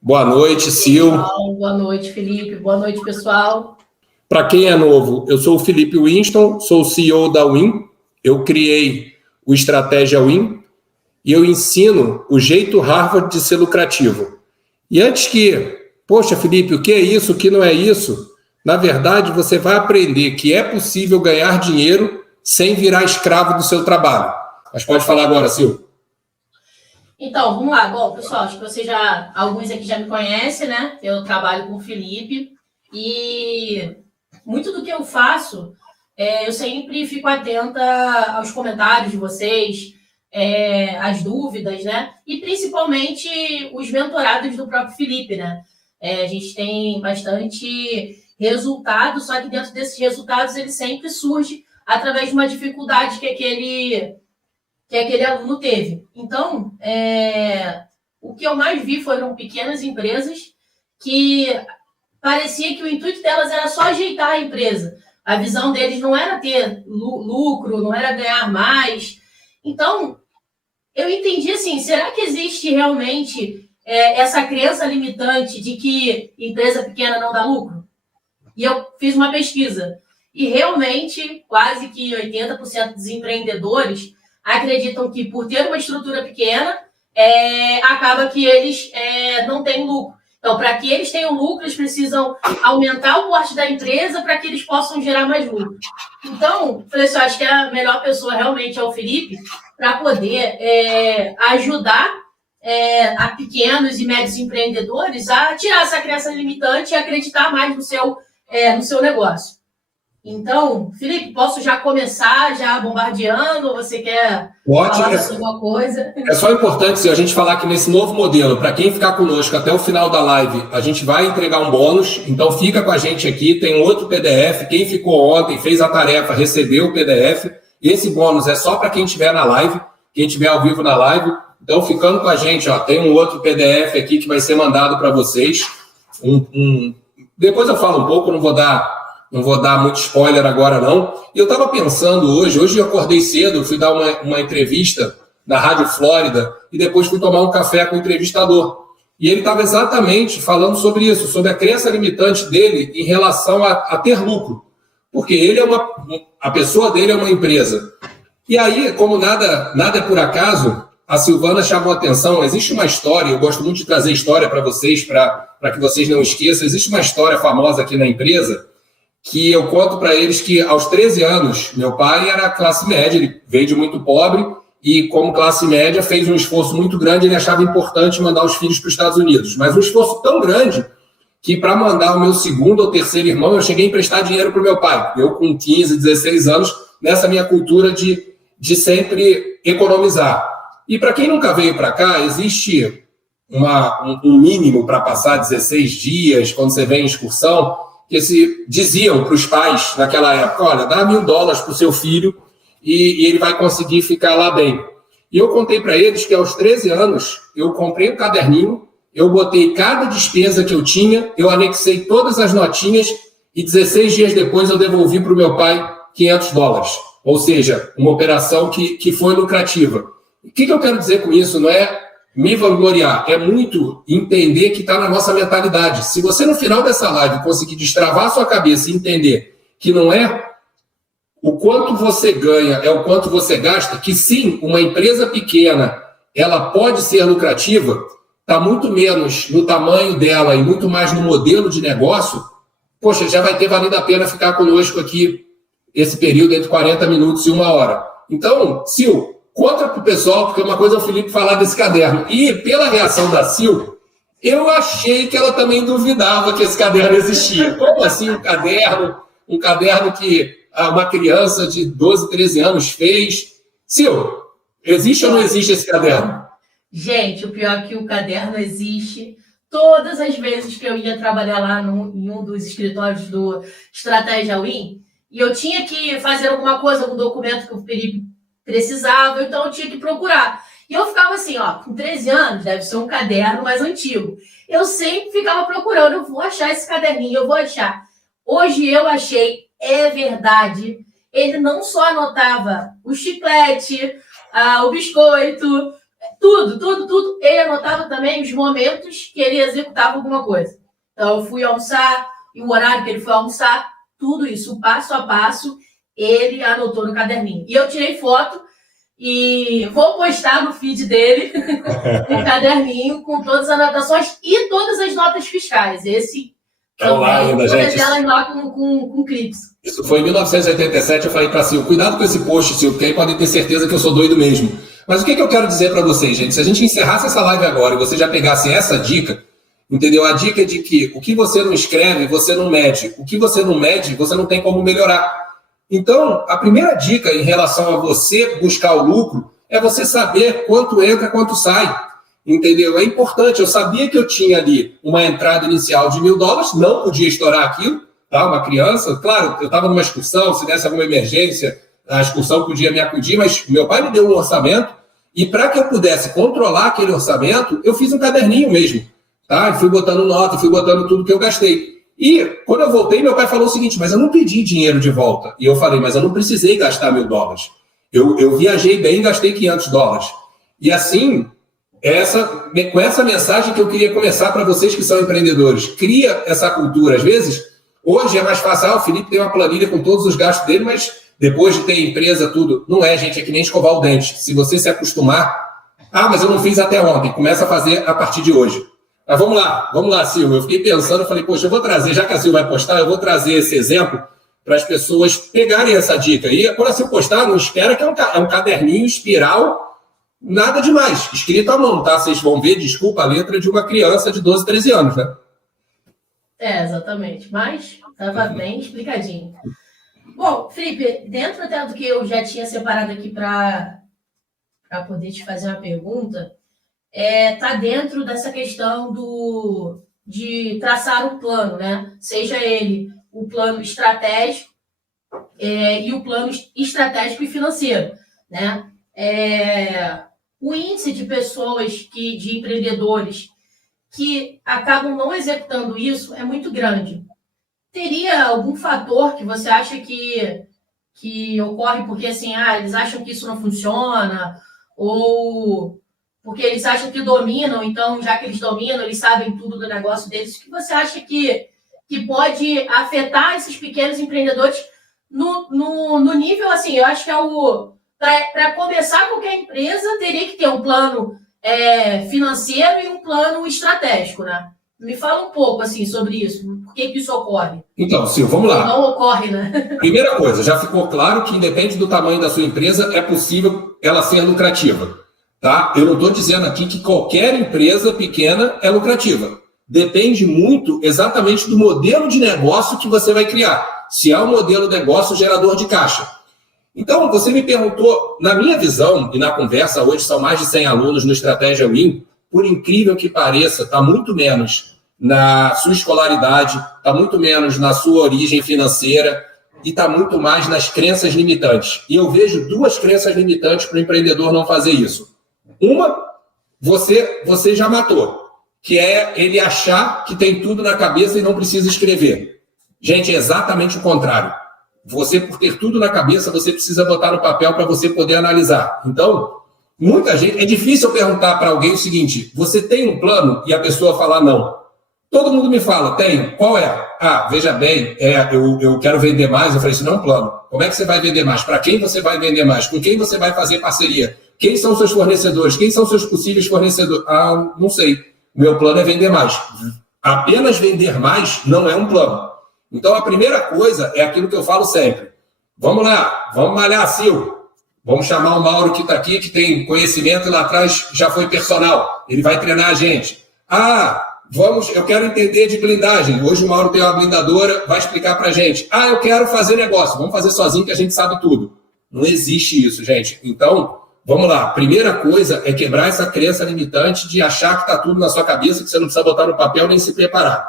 Boa noite, Sil. Boa noite, Felipe. Boa noite, pessoal. Para quem é novo, eu sou o Felipe Winston, sou o CEO da Win. Eu criei o Estratégia Win e eu ensino o jeito Harvard de ser lucrativo. E antes poxa, Felipe, o que é isso, o que não é isso? Na verdade, você vai aprender que é possível ganhar dinheiro sem virar escravo do seu trabalho. Mas pode falar agora, Sil. Então, vamos lá. Bom, pessoal, acho que alguns aqui já me conhecem, né? Eu trabalho com o Felipe e muito do que eu faço, eu sempre fico atenta aos comentários de vocês, as dúvidas, né? E principalmente os mentorados do próprio Felipe, né? A gente tem bastante resultado, só que dentro desses resultados ele sempre surge através de uma dificuldade que aquele aluno teve. Então, o que eu mais vi foram pequenas empresas que parecia que o intuito delas era só ajeitar a empresa. A visão deles não era ter lucro, não era ganhar mais. Então, eu entendi assim, será que existe realmente essa crença limitante de que empresa pequena não dá lucro? E eu fiz uma pesquisa. E realmente, quase que 80% dos empreendedores acreditam que por ter uma estrutura pequena, acaba que eles não têm lucro. Então, para que eles tenham lucro, eles precisam aumentar o porte da empresa para que eles possam gerar mais lucro. Então, falei assim, eu acho que a melhor pessoa realmente é o Felipe para poder ajudar a pequenos e médios empreendedores a tirar essa crença limitante e acreditar mais no seu negócio. Então, Felipe, posso já começar bombardeando ou você quer falar sobre alguma coisa? É só importante se a gente falar que nesse novo modelo, para quem ficar conosco até o final da live, a gente vai entregar um bônus, então fica com a gente aqui, tem um outro PDF, quem ficou ontem, fez a tarefa, recebeu o PDF, esse bônus é só para quem estiver na live, quem estiver ao vivo na live, então ficando com a gente, ó, tem um outro PDF aqui que vai ser mandado para vocês, depois eu falo um pouco, não vou dar muito spoiler agora, não. E eu estava pensando hoje eu acordei cedo, fui dar uma entrevista na Rádio Flórida e depois fui tomar um café com o entrevistador. E ele estava exatamente falando sobre isso, sobre a crença limitante dele em relação a ter lucro. Porque ele a pessoa dele é uma empresa. E aí, como nada é por acaso, a Silvana chamou a atenção, existe uma história, eu gosto muito de trazer história para vocês, para que vocês não esqueçam, existe uma história famosa aqui na empresa, que eu conto para eles que aos 13 anos, meu pai era classe média, ele veio de muito pobre e como classe média fez um esforço muito grande, ele achava importante mandar os filhos para os Estados Unidos, mas um esforço tão grande que para mandar o meu segundo ou terceiro irmão, eu cheguei a emprestar dinheiro para o meu pai, eu com 15, 16 anos, nessa minha cultura de sempre economizar. E para quem nunca veio para cá, existe um mínimo para passar 16 dias, quando você vem em excursão, que diziam para os pais naquela época, olha, dá $1.000 para o seu filho e ele vai conseguir ficar lá bem. E eu contei para eles que aos 13 anos eu comprei um caderninho, eu botei cada despesa que eu tinha, eu anexei todas as notinhas e 16 dias depois eu devolvi para o meu pai $500. Ou seja, uma operação que foi lucrativa. O que eu quero dizer com isso? Não é me vangloriar, é muito entender que está na nossa mentalidade. Se você, no final dessa live, conseguir destravar a sua cabeça e entender que não é o quanto você ganha, é o quanto você gasta, que sim, uma empresa pequena, ela pode ser lucrativa, está muito menos no tamanho dela e muito mais no modelo de negócio, poxa, já vai ter valido a pena ficar conosco aqui esse período entre 40 minutos e 1 hora. Então, Sil, conta para o pessoal, porque uma coisa é o Felipe falar desse caderno. E pela reação da Sil, eu achei que ela também duvidava que esse caderno existia. Como assim um caderno que uma criança de 12, 13 anos fez? Sil, existe ou não existe esse caderno? Gente, o pior é que o caderno existe. Todas as vezes que eu ia trabalhar lá em um dos escritórios do Estratégia Win, e eu tinha que fazer alguma coisa, algum documento que o Felipe precisava, então eu tinha que procurar. E eu ficava assim, ó, com 13 anos, deve ser um caderno mais antigo. Eu sempre ficava procurando, eu vou achar esse caderninho, eu vou achar. Hoje eu achei, é verdade, ele não só anotava o chiclete, o biscoito, Tudo. Ele anotava também os momentos que ele executava alguma coisa. Então, eu fui almoçar, e o horário que ele foi almoçar, tudo isso, passo a passo, ele anotou no caderninho. E eu tirei foto e vou postar no feed dele um caderninho com todas as anotações e todas as notas fiscais. Esse também, ainda, todas gente. elas lá com clips. Isso foi em 1987, eu falei para Silvio, cuidado com esse post, Silvio, porque aí podem ter certeza que eu sou doido mesmo. Mas o que eu quero dizer para vocês, gente? Se a gente encerrasse essa live agora e você já pegasse essa dica, entendeu? A dica é de que o que você não escreve, você não mede. O que você não mede, você não tem como melhorar. Então, a primeira dica em relação a você buscar o lucro é você saber quanto entra, quanto sai. Entendeu? É importante. Eu sabia que eu tinha ali uma entrada inicial de $1.000, não podia estourar aquilo, tá? Uma criança. Claro, eu estava numa excursão, se desse alguma emergência, a excursão podia me acudir, mas meu pai me deu um orçamento e para que eu pudesse controlar aquele orçamento, eu fiz um caderninho mesmo. Tá? E fui botando nota, fui botando tudo que eu gastei. E quando eu voltei, meu pai falou o seguinte, mas eu não pedi dinheiro de volta. E eu falei, mas eu não precisei gastar $1.000. Eu viajei bem e gastei $500. E assim, com essa mensagem que eu queria começar para vocês que são empreendedores. Cria essa cultura. Às vezes, hoje é mais fácil, o Felipe tem uma planilha com todos os gastos dele, mas depois de ter empresa, tudo. Não é, gente, é que nem escovar o dente. Se você se acostumar, mas eu não fiz até ontem. Começa a fazer a partir de hoje. Mas vamos lá, Silvio. Eu fiquei pensando, falei, poxa, eu vou trazer, já que a Silvio vai postar, eu vou trazer esse exemplo para as pessoas pegarem essa dica. E quando a Silvio postar, não espera que é um caderninho espiral, nada demais, escrito à mão, tá? Vocês vão ver, desculpa, a letra de uma criança de 12, 13 anos, né? Exatamente. Mas estava bem explicadinho. Bom, Felipe, dentro até do que eu já tinha separado aqui para poder te fazer uma pergunta, tá dentro dessa questão de traçar um plano, né? Seja ele o plano estratégico e o plano estratégico e financeiro, né? O índice de pessoas, de empreendedores que acabam não executando isso é muito grande. Teria algum fator que você acha que ocorre porque assim, eles acham que isso não funciona ou porque eles acham que dominam, então, já que eles dominam, eles sabem tudo do negócio deles. O que você acha que pode afetar esses pequenos empreendedores no nível, assim, eu acho que para começar qualquer empresa, teria que ter um plano financeiro e um plano estratégico, né? Me fala um pouco, assim, sobre isso. Por que isso ocorre? Então, Silvio, vamos lá. Não ocorre, né? Primeira coisa, já ficou claro que, independente do tamanho da sua empresa, é possível ela ser lucrativa. Tá? Eu não estou dizendo aqui que qualquer empresa pequena é lucrativa. Depende muito exatamente do modelo de negócio que você vai criar. Se é um modelo de negócio gerador de caixa. Então, você me perguntou, na minha visão, e na conversa, hoje são mais de 100 alunos no Estratégia Win, por incrível que pareça, está muito menos na sua escolaridade, está muito menos na sua origem financeira e está muito mais nas crenças limitantes. E eu vejo duas crenças limitantes para o empreendedor não fazer isso. Uma, você já matou, que é ele achar que tem tudo na cabeça e não precisa escrever. Gente, é exatamente o contrário. Você, por ter tudo na cabeça, você precisa botar no papel para você poder analisar. Então, muita gente... É difícil eu perguntar para alguém o seguinte, você tem um plano? E a pessoa falar não. Todo mundo me fala, tenho. Qual é? Veja bem, eu quero vender mais. Eu falei, isso não é um plano. Como é que você vai vender mais? Para quem você vai vender mais? Com quem você vai fazer parceria? Quem são seus fornecedores? Quem são seus possíveis fornecedores? Não sei. Meu plano é vender mais. Apenas vender mais não é um plano. Então, a primeira coisa é aquilo que eu falo sempre. Vamos lá, vamos malhar, Silvio. Vamos chamar o Mauro que está aqui, que tem conhecimento e lá atrás já foi personal. Ele vai treinar a gente. Eu quero entender de blindagem. Hoje o Mauro tem uma blindadora, vai explicar para a gente. Eu quero fazer negócio. Vamos fazer sozinho que a gente sabe tudo. Não existe isso, gente. Então, vamos lá. Primeira coisa é quebrar essa crença limitante de achar que está tudo na sua cabeça, que você não precisa botar no papel nem se preparar.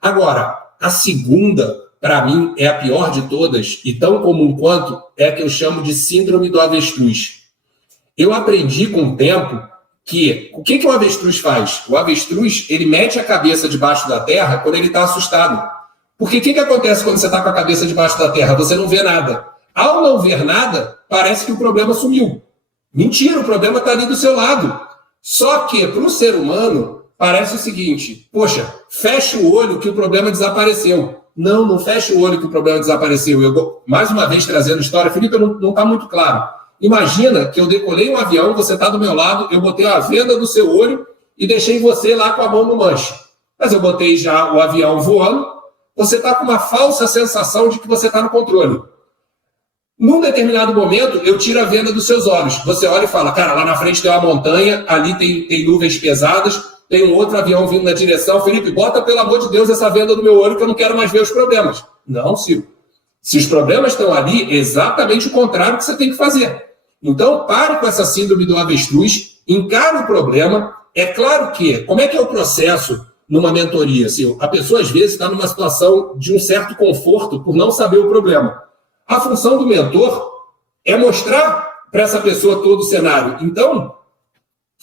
Agora, a segunda, para mim, é a pior de todas, e tão comum quanto, é a que eu chamo de síndrome do avestruz. Eu aprendi com o tempo que... O que o avestruz faz? O avestruz, ele mete a cabeça debaixo da terra quando ele está assustado. Porque o que acontece quando você está com a cabeça debaixo da terra? Você não vê nada. Ao não ver nada, parece que o problema sumiu. Mentira, o problema está ali do seu lado. Só que, para o ser humano, parece o seguinte, poxa, fecha o olho que o problema desapareceu. Não fecha o olho que o problema desapareceu. Eu, mais uma vez, trazendo história, Felipe, não está muito claro. Imagina que eu decolei um avião, você está do meu lado, eu botei a venda do seu olho e deixei você lá com a mão no manche. Mas eu botei já o avião voando, você está com uma falsa sensação de que você está no controle. Num determinado momento, eu tiro a venda dos seus olhos. Você olha e fala, cara, lá na frente tem uma montanha, ali tem nuvens pesadas, tem um outro avião vindo na direção. Felipe, bota, pelo amor de Deus, essa venda do meu olho que eu não quero mais ver os problemas. Não, Silvio. Se os problemas estão ali, é exatamente o contrário que você tem que fazer. Então, pare com essa síndrome do avestruz, encare o problema. É claro que, como é que é o processo numa mentoria? Silvio? A pessoa, às vezes, está numa situação de um certo conforto por não saber o problema. A função do mentor é mostrar para essa pessoa todo o cenário. Então,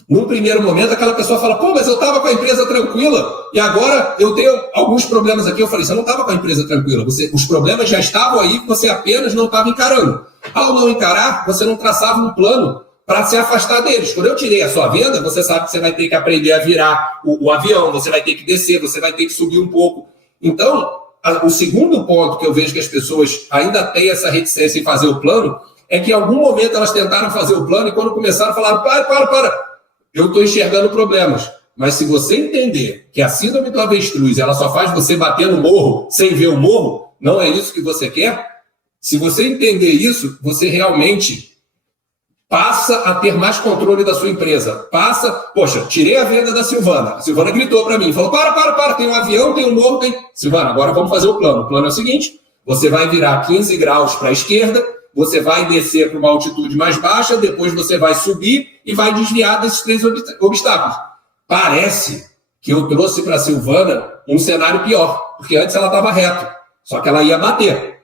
no primeiro momento, aquela pessoa fala, pô, mas eu estava com a empresa tranquila e agora eu tenho alguns problemas aqui. Eu falei, você não estava com a empresa tranquila, os problemas já estavam aí, você apenas não estava encarando. Ao não encarar, você não traçava um plano para se afastar deles. Quando eu tirei a sua venda, você sabe que você vai ter que aprender a virar o avião, você vai ter que descer, você vai ter que subir um pouco. Então, o segundo ponto que eu vejo que as pessoas ainda têm essa reticência em fazer o plano é que em algum momento elas tentaram fazer o plano e quando começaram falaram, para, eu estou enxergando problemas. Mas se você entender que a síndrome do avestruz ela só faz você bater no morro sem ver o morro, não é isso que você quer? Se você entender isso, você realmente passa a ter mais controle da sua empresa. Poxa, tirei a venda da Silvana. A Silvana gritou para mim, falou, para, tem um avião, tem um morro, tem... Silvana, agora vamos fazer o plano. O plano é o seguinte, você vai virar 15 graus para a esquerda, você vai descer para uma altitude mais baixa, depois você vai subir e vai desviar desses 3 obstáculos. Parece que eu trouxe para a Silvana um cenário pior, porque antes ela estava reto, só que ela ia bater.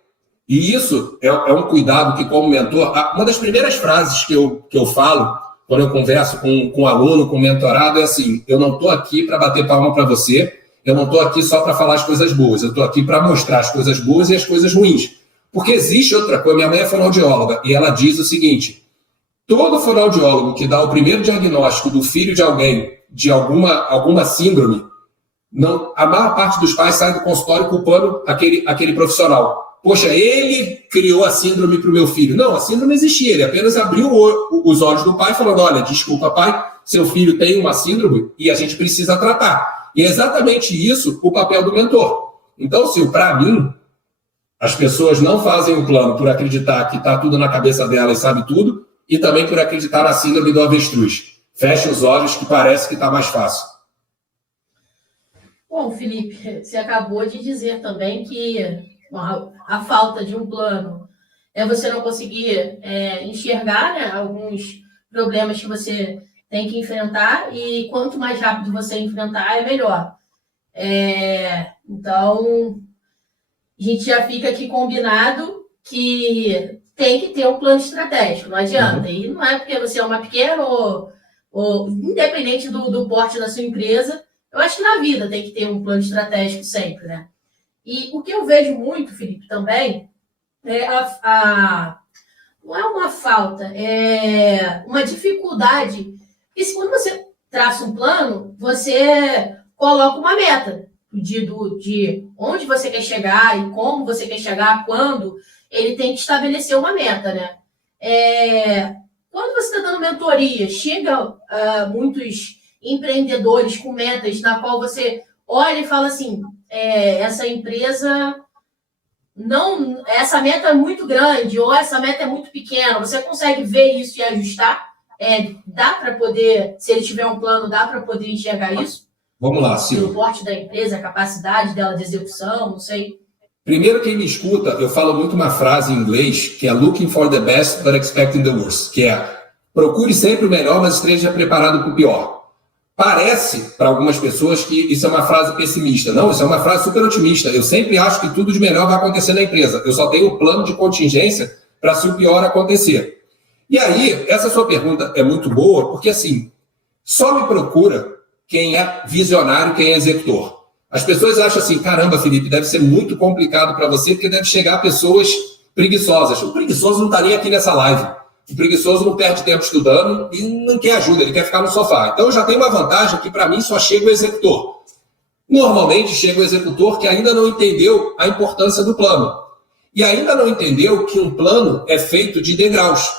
E isso é um cuidado que, como mentor, uma das primeiras frases que eu falo quando eu converso com aluno, com mentorado, é assim, eu não estou aqui para bater palma para você, eu não estou aqui só para falar as coisas boas, eu estou aqui para mostrar as coisas boas e as coisas ruins. Porque existe outra coisa, minha mãe é fonoaudióloga, e ela diz o seguinte, todo fonoaudiólogo que dá o primeiro diagnóstico do filho de alguém de alguma síndrome, a maior parte dos pais sai do consultório culpando aquele profissional. Poxa, ele criou a síndrome para o meu filho. Não, a síndrome existia, ele apenas abriu os olhos do pai falando, olha, desculpa pai, seu filho tem uma síndrome e a gente precisa tratar. E é exatamente isso o papel do mentor. Então, Silvio, para mim, as pessoas não fazem um plano por acreditar que está tudo na cabeça dela e sabe tudo, e também por acreditar na síndrome do avestruz. Fecha os olhos que parece que está mais fácil. Bom, Felipe, você acabou de dizer também que a falta de um plano é você não conseguir enxergar, né, alguns problemas que você tem que enfrentar, e quanto mais rápido você enfrentar, é melhor. Então, a gente já fica aqui combinado que tem que ter um plano estratégico, não adianta. E não é porque você é uma pequena ou independente do porte da sua empresa, eu acho que na vida tem que ter um plano estratégico sempre, né? E o que eu vejo muito, Felipe, também, é não é uma falta, é uma dificuldade. E se quando você traça um plano, você coloca uma meta de onde você quer chegar e como você quer chegar, quando ele tem que estabelecer uma meta, né? Quando você está dando mentoria, chega muitos empreendedores com metas na qual você olha e fala assim, essa empresa essa meta é muito grande ou essa meta é muito pequena, você consegue ver isso e ajustar? Dá para poder, se ele tiver um plano, dá para poder enxergar isso? Vamos lá, Silvio. Pelo porte da empresa, a capacidade dela de execução, não sei. Primeiro, quem me escuta, eu falo muito uma frase em inglês, que é looking for the best but expecting the worst, que é procure sempre o melhor, mas esteja preparado para o pior. Parece, para algumas pessoas, que isso é uma frase pessimista. Não, isso é uma frase super otimista. Eu sempre acho que tudo de melhor vai acontecer na empresa. Eu só tenho um plano de contingência para se o pior acontecer. E aí, essa sua pergunta é muito boa, porque assim, só me procura quem é visionário, quem é executor. As pessoas acham assim, caramba, Felipe, deve ser muito complicado para você, porque deve chegar pessoas preguiçosas. O preguiçoso não está nem aqui nessa live. O preguiçoso não perde tempo estudando e não quer ajuda, ele quer ficar no sofá. Então eu já tenho uma vantagem que para mim só chega o executor. Normalmente chega o executor que ainda não entendeu a importância do plano. E ainda não entendeu que um plano é feito de degraus.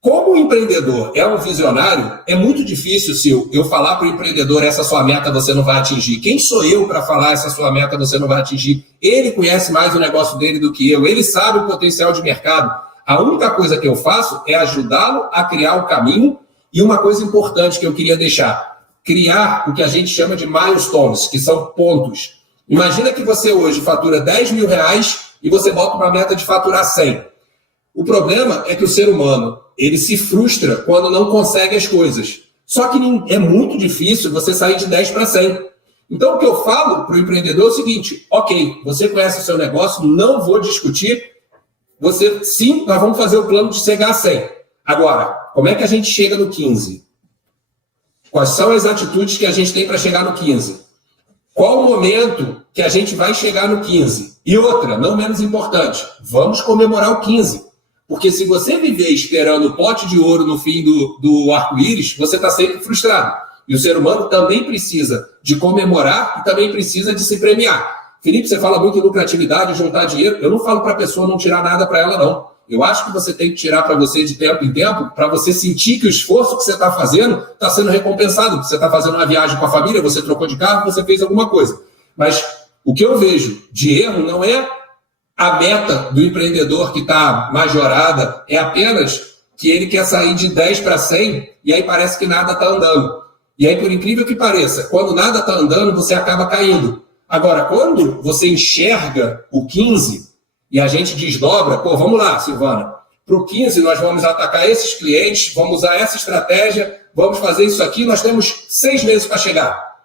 Como o empreendedor é um visionário, é muito difícil se eu falar para o empreendedor essa sua meta você não vai atingir. Quem sou eu para falar essa sua meta você não vai atingir? Ele conhece mais o negócio dele do que eu, ele sabe o potencial de mercado. A única coisa que eu faço é ajudá-lo a criar o caminho. E uma coisa importante que eu queria deixar, criar o que a gente chama de milestones, que são pontos. Imagina que você hoje fatura 10 mil reais e você bota uma meta de faturar 100. O problema é que o ser humano, ele se frustra quando não consegue as coisas. Só que é muito difícil você sair de 10 para 100. Então, o que eu falo para o empreendedor é o seguinte, ok, você conhece o seu negócio, não vou discutir, sim, nós vamos fazer o plano de chegar a 100. Agora, como é que a gente chega no 15? Quais são as atitudes que a gente tem para chegar no 15? Qual o momento que a gente vai chegar no 15? E outra, não menos importante, vamos comemorar o 15. Porque se você viver esperando o pote de ouro no fim do arco-íris, você está sempre frustrado. E o ser humano também precisa de comemorar e também precisa de se premiar. Felipe, você fala muito em lucratividade, juntar dinheiro. Eu não falo para a pessoa não tirar nada para ela, não. Eu acho que você tem que tirar para você de tempo em tempo, para você sentir que o esforço que você está fazendo está sendo recompensado. Você está fazendo uma viagem com a família, você trocou de carro, você fez alguma coisa. Mas o que eu vejo de erro não é a meta do empreendedor que está majorada, é apenas que ele quer sair de 10 para 100 e aí parece que nada está andando. E aí, por incrível que pareça, quando nada está andando, você acaba caindo. Agora, quando você enxerga o 15 e a gente desdobra, vamos lá, Silvana, para o 15 nós vamos atacar esses clientes, vamos usar essa estratégia, vamos fazer isso aqui, nós temos 6 meses para chegar.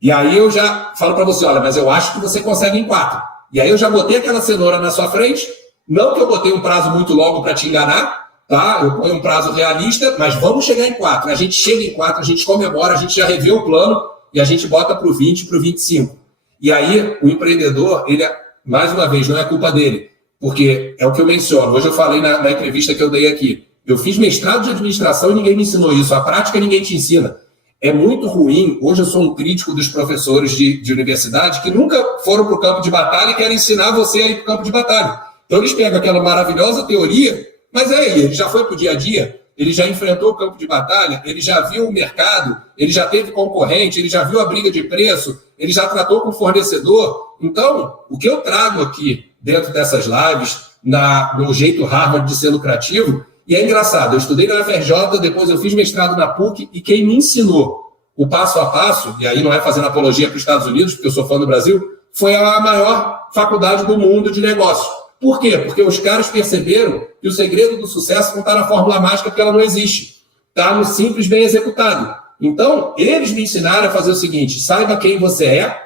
E aí eu já falo para você, olha, mas eu acho que você consegue em 4. E aí eu já botei aquela cenoura na sua frente, não que eu botei um prazo muito longo para te enganar, tá? Eu ponho um prazo realista, mas vamos chegar em 4. A gente chega em 4, a gente comemora, a gente já revê o plano e a gente bota para o 20, para o 25. E aí o empreendedor, ele, mais uma vez, não é culpa dele, porque é o que eu menciono. Hoje eu falei na entrevista que eu dei aqui. Eu fiz mestrado de administração e ninguém me ensinou isso. A prática ninguém te ensina. É muito ruim. Hoje eu sou um crítico dos professores de universidade que nunca foram para o campo de batalha e querem ensinar você a ir para o campo de batalha. Então eles pegam aquela maravilhosa teoria, mas ele já foi para o dia a dia, ele já enfrentou o campo de batalha, ele já viu o mercado, ele já teve concorrente, ele já viu a briga de preço, ele já tratou com o fornecedor. Então, o que eu trago aqui dentro dessas lives, no jeito Harvard de ser lucrativo, e é engraçado, eu estudei na UFRJ, depois eu fiz mestrado na PUC, e quem me ensinou o passo a passo, e aí não é fazendo apologia para os Estados Unidos, porque eu sou fã do Brasil, foi a maior faculdade do mundo de negócio. Por quê? Porque os caras perceberam que o segredo do sucesso não está na fórmula mágica, porque ela não existe. Está no simples bem executado. Então, eles me ensinaram a fazer o seguinte, saiba quem você é,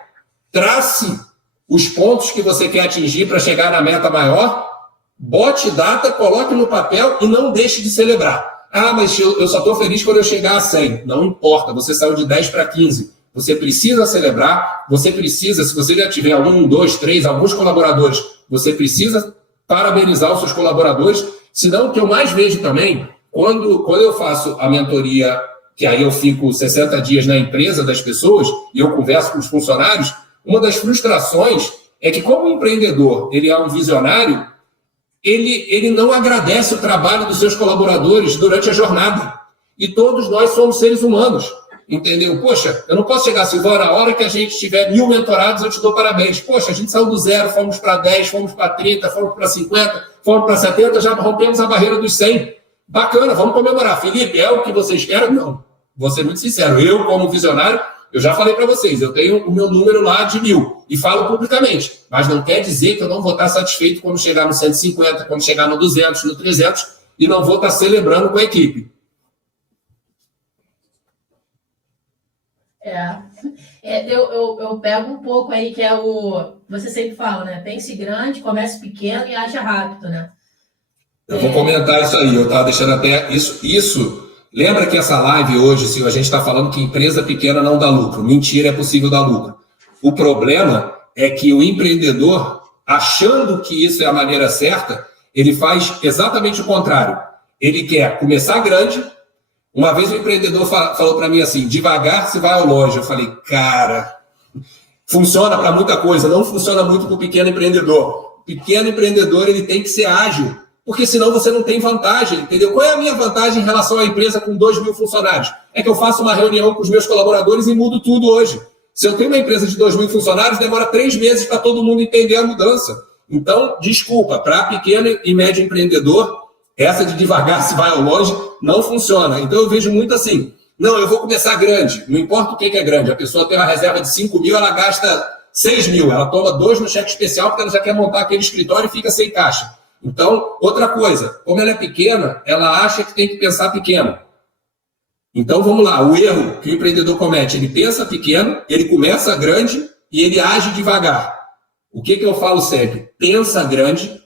trace os pontos que você quer atingir para chegar na meta maior, bote data, coloque no papel e não deixe de celebrar. Ah, mas eu só estou feliz quando eu chegar a 100. Não importa, você saiu de 10 para 15. Você precisa celebrar, você precisa, se você já tiver 1, 2, 3, alguns colaboradores, você precisa parabenizar os seus colaboradores. Senão, o que eu mais vejo também, quando eu faço a mentoria, que aí eu fico 60 dias na empresa das pessoas e eu converso com os funcionários, uma das frustrações é que, como o empreendedor ele é um visionário, ele não agradece o trabalho dos seus colaboradores durante a jornada. E todos nós somos seres humanos. Entendeu? Poxa, eu não posso chegar, Silvana, a hora que a gente tiver 1000 mentorados, eu te dou parabéns. Poxa, a gente saiu do 0, fomos para 10, fomos para 30, fomos para 50, fomos para 70, já rompemos a barreira dos 100. Bacana, vamos comemorar. Felipe, é o que vocês querem? Não. Vou ser muito sincero. Eu, como visionário, eu já falei para vocês, eu tenho o meu número lá de 1000 e falo publicamente. Mas não quer dizer que eu não vou estar satisfeito quando chegar no 150, quando chegar no 200, no 300 e não vou estar celebrando com a equipe. Eu pego um pouco aí que é você sempre fala, né? Pense grande, comece pequeno e aja rápido, né? Eu vou comentar isso aí, eu estava deixando até isso. Lembra que essa live hoje, se a gente está falando que empresa pequena não dá lucro. Mentira, é possível dar lucro. O problema é que o empreendedor, achando que isso é a maneira certa, ele faz exatamente o contrário. ele quer começar grande. Uma vez um empreendedor falou para mim assim, devagar se vai ao longe. Eu falei, cara, funciona para muita coisa, não funciona muito para o pequeno empreendedor. O pequeno empreendedor ele tem que ser ágil, porque senão você não tem vantagem, entendeu? Qual é a minha vantagem em relação à empresa com 2.000 funcionários? É que eu faço uma reunião com os meus colaboradores e mudo tudo hoje. Se eu tenho uma empresa de 2.000 funcionários, demora 3 meses para todo mundo entender a mudança. Então, desculpa, para pequeno e médio empreendedor, essa de devagar se vai ao longe não funciona. Então, eu vejo muito assim, não, eu vou começar grande, não importa o que é grande, a pessoa tem uma reserva de 5.000, ela gasta 6.000, ela toma 2 no cheque especial porque ela já quer montar aquele escritório e fica sem caixa. Então, outra coisa, como ela é pequena, ela acha que tem que pensar pequeno. Então, vamos lá, o erro que o empreendedor comete, ele pensa pequeno, ele começa grande e ele age devagar. O que eu falo sempre? Pensa grande,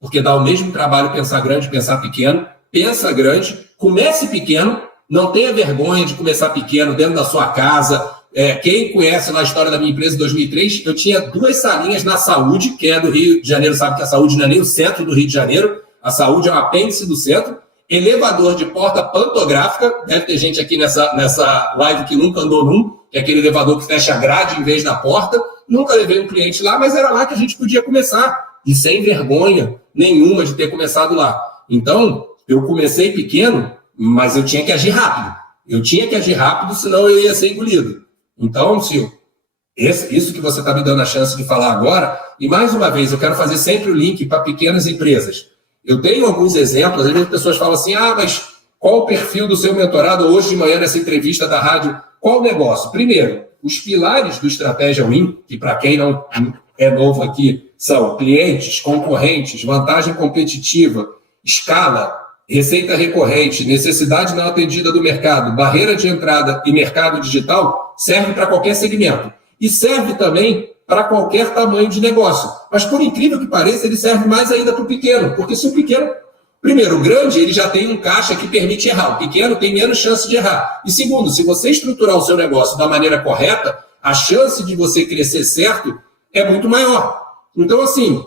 porque dá o mesmo trabalho pensar grande e pensar pequeno. Pensa grande, comece pequeno, não tenha vergonha de começar pequeno dentro da sua casa. Quem conhece lá a história da minha empresa em 2003, eu tinha 2 salinhas na Saúde, que é do Rio de Janeiro, sabe que a Saúde não é nem o centro do Rio de Janeiro, a Saúde é um apêndice do centro, elevador de porta pantográfica, deve ter gente aqui nessa live que nunca andou num, que é aquele elevador que fecha a grade em vez da porta, nunca levei um cliente lá, mas era lá que a gente podia começar, e sem vergonha nenhuma de ter começado lá. Então, eu comecei pequeno, mas eu tinha que agir rápido. Eu tinha que agir rápido, senão eu ia ser engolido. Então, Sil, isso que você está me dando a chance de falar agora, e mais uma vez, eu quero fazer sempre o link para pequenas empresas. Eu tenho alguns exemplos, às vezes as pessoas falam assim, mas qual o perfil do seu mentorado hoje de manhã nessa entrevista da rádio? Qual o negócio? Primeiro, os pilares do Estratégia Win, que para quem não é novo aqui, são clientes, concorrentes, vantagem competitiva, escala, receita recorrente, necessidade não atendida do mercado, barreira de entrada e mercado digital, serve para qualquer segmento. E serve também para qualquer tamanho de negócio. Mas, por incrível que pareça, ele serve mais ainda para o pequeno. Porque se o pequeno... Primeiro, o grande, ele já tem um caixa que permite errar. O pequeno tem menos chance de errar. E segundo, se você estruturar o seu negócio da maneira correta, a chance de você crescer certo é muito maior. Então, assim,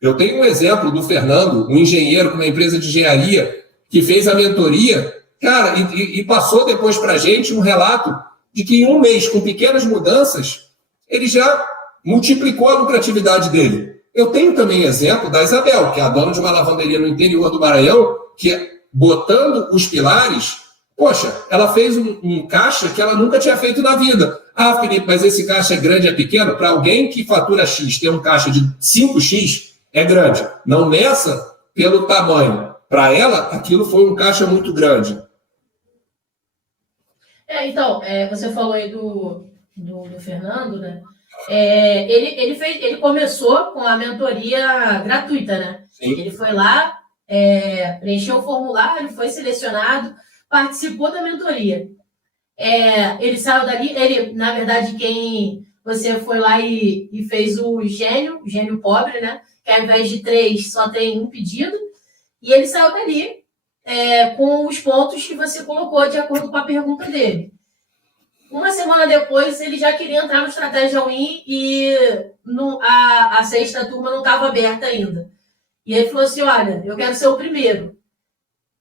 eu tenho um exemplo do Fernando, um engenheiro com uma empresa de engenharia, que fez a mentoria, cara, e passou depois para a gente um relato de que em um mês, com pequenas mudanças, ele já multiplicou a lucratividade dele. Eu tenho também exemplo da Isabel, que é a dona de uma lavanderia no interior do Maranhão, que botando os pilares, poxa, ela fez um caixa que ela nunca tinha feito na vida. Ah, Felipe, mas esse caixa é grande, é pequeno? Para alguém que fatura X, ter um caixa de 5X é grande. Não meça pelo tamanho. Para ela, aquilo foi um caixa muito grande. Então, você falou aí do Fernando, né? Ele começou com a mentoria gratuita, né? Sim. Ele foi lá, preencheu o formulário, foi selecionado, participou da mentoria. Ele saiu dali, na verdade, você foi lá e fez o gênio pobre, né? Que ao invés de 3, só tem um pedido. E ele saiu dali com os pontos que você colocou de acordo com a pergunta dele. Uma semana depois, ele já queria entrar no Estratégia Win e a 6ª turma não estava aberta ainda. E ele falou assim, olha, eu quero ser o primeiro.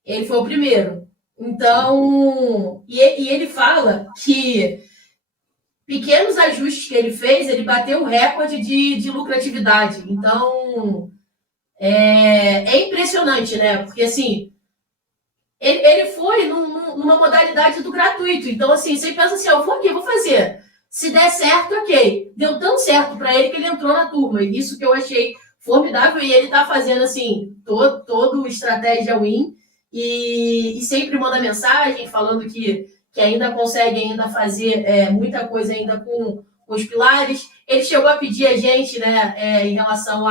Ele foi o primeiro. Então, e ele fala que pequenos ajustes que ele fez, ele bateu o recorde de lucratividade. Então, é impressionante, né? Porque, assim, ele foi numa modalidade do gratuito. Então, assim, você pensa assim, eu vou aqui, vou fazer. Se der certo, ok. Deu tão certo para ele que ele entrou na turma. E isso que eu achei formidável. E ele tá fazendo, assim, todo o Estratégia Win. E sempre manda mensagem falando que ainda consegue fazer muita coisa ainda com os pilares. Ele chegou a pedir a gente, né, em relação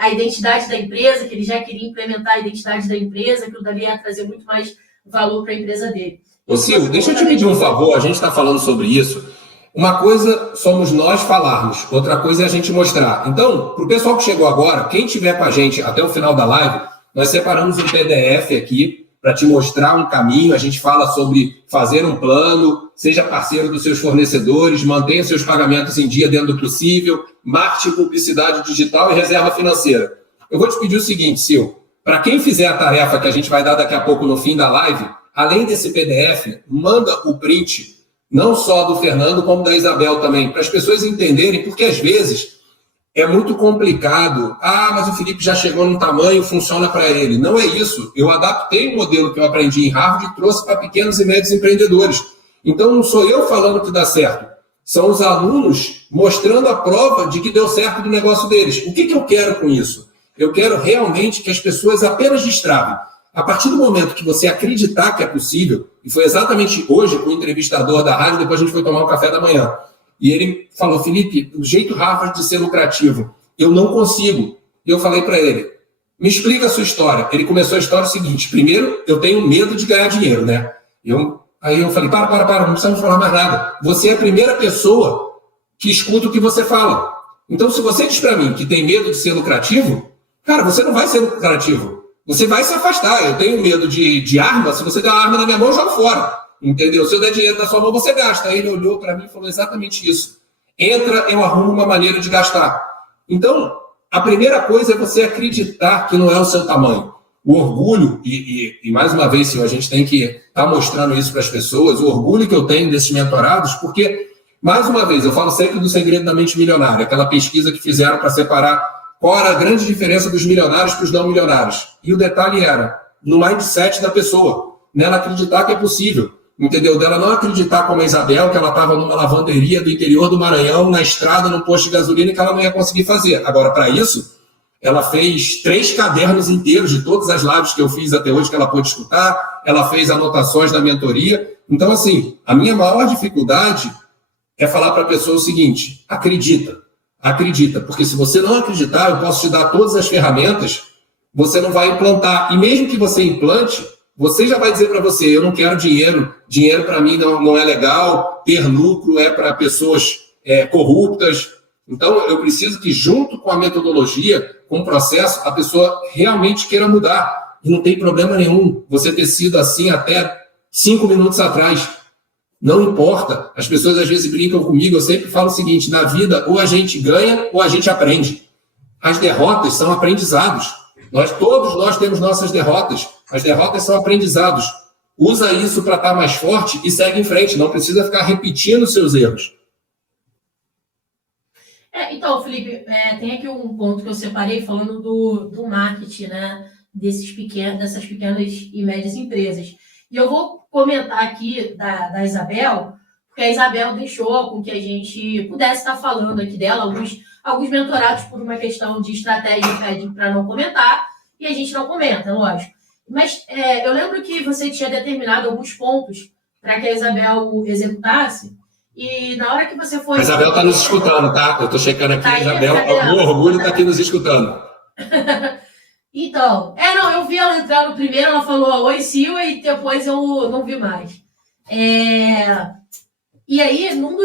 a identidade da empresa, que ele já queria implementar a identidade da empresa, que o dali ia trazer muito mais valor para a empresa dele. Ô Sil, deixa eu te pedir um favor, a gente está falando sobre isso. Uma coisa somos nós falarmos, outra coisa é a gente mostrar. Então, para o pessoal que chegou agora, quem estiver com a gente até o final da live, nós separamos um PDF aqui para te mostrar um caminho. A gente fala sobre fazer um plano, seja parceiro dos seus fornecedores, mantenha seus pagamentos em dia dentro do possível, marketing, publicidade digital e reserva financeira. Eu vou te pedir o seguinte, Sil, Para quem fizer a tarefa que a gente vai dar daqui a pouco no fim da live, além desse PDF, manda o print, não só do Fernando, como da Isabel também, para as pessoas entenderem, porque às vezes é muito complicado. Ah, mas o Felipe já chegou num tamanho, funciona para ele. Não é isso. Eu adaptei um modelo que eu aprendi em Harvard e trouxe para pequenos e médios empreendedores. Então não sou eu falando que dá certo. São os alunos mostrando a prova de que deu certo do negócio deles. O que eu quero com isso? Eu quero realmente que as pessoas apenas destravem. A partir do momento que você acreditar que é possível, e foi exatamente hoje com o entrevistador da rádio, depois a gente foi tomar um café da manhã, e ele falou, Felipe, o jeito Harvard de ser lucrativo, eu não consigo. E eu falei para ele, me explica a sua história. Ele começou a história seguinte, primeiro, eu tenho medo de ganhar dinheiro, né? Aí eu falei, para, não precisa me falar mais nada. Você é a primeira pessoa que escuta o que você fala. Então, se você diz para mim que tem medo de ser lucrativo, cara, você não vai ser lucrativo. Você vai se afastar. Eu tenho medo de arma, se você der uma arma na minha mão, eu jogo fora. Entendeu? Se eu der dinheiro na sua mão, você gasta. Aí ele olhou para mim e falou exatamente isso. Entra, eu arrumo uma maneira de gastar. Então, a primeira coisa é você acreditar que não é o seu tamanho. O orgulho, e mais uma vez, senhor, a gente tem que estar mostrando isso para as pessoas, o orgulho que eu tenho desses mentorados, porque, mais uma vez, eu falo sempre do segredo da mente milionária, aquela pesquisa que fizeram para separar qual era a grande diferença dos milionários para os não milionários. E o detalhe era no mindset da pessoa, nela acreditar que é possível. Entendeu? Dela não acreditar como a Isabel, que ela estava numa lavanderia do interior do Maranhão, na estrada, num posto de gasolina, e que ela não ia conseguir fazer. Agora, para isso, ela fez 3 cadernos inteiros de todas as lives que eu fiz até hoje, que ela pôde escutar, ela fez anotações da mentoria. Então, assim, a minha maior dificuldade é falar para a pessoa o seguinte, acredita, porque se você não acreditar, eu posso te dar todas as ferramentas, você não vai implantar. E mesmo que você implante, você já vai dizer para você, eu não quero dinheiro para mim não é legal, ter lucro é para pessoas corruptas. Então, eu preciso que junto com a metodologia, com o processo, a pessoa realmente queira mudar. E não tem problema nenhum você ter sido assim até 5 minutos atrás. Não importa. As pessoas às vezes brincam comigo, eu sempre falo o seguinte, na vida ou a gente ganha ou a gente aprende. As derrotas são aprendizados. Todos nós temos nossas derrotas. As derrotas são aprendizados. Usa isso para estar mais forte e segue em frente. Não precisa ficar repetindo seus erros. Então, Felipe, tem aqui um ponto que eu separei falando do marketing, né? Dessas pequenas e médias empresas. E eu vou comentar aqui da Isabel, porque a Isabel deixou com que a gente pudesse estar falando aqui dela. Alguns mentorados, por uma questão de estratégia, pedem para não comentar, e a gente não comenta, lógico. Mas eu lembro que você tinha determinado alguns pontos para que a Isabel executasse, e na hora que você foi... A Isabel está nos escutando, tá? Eu estou checando aqui, a Isabel, com orgulho, está aqui nos escutando. Então, eu vi ela entrando primeiro, ela falou oi, Silva, e depois eu não vi mais. E aí, num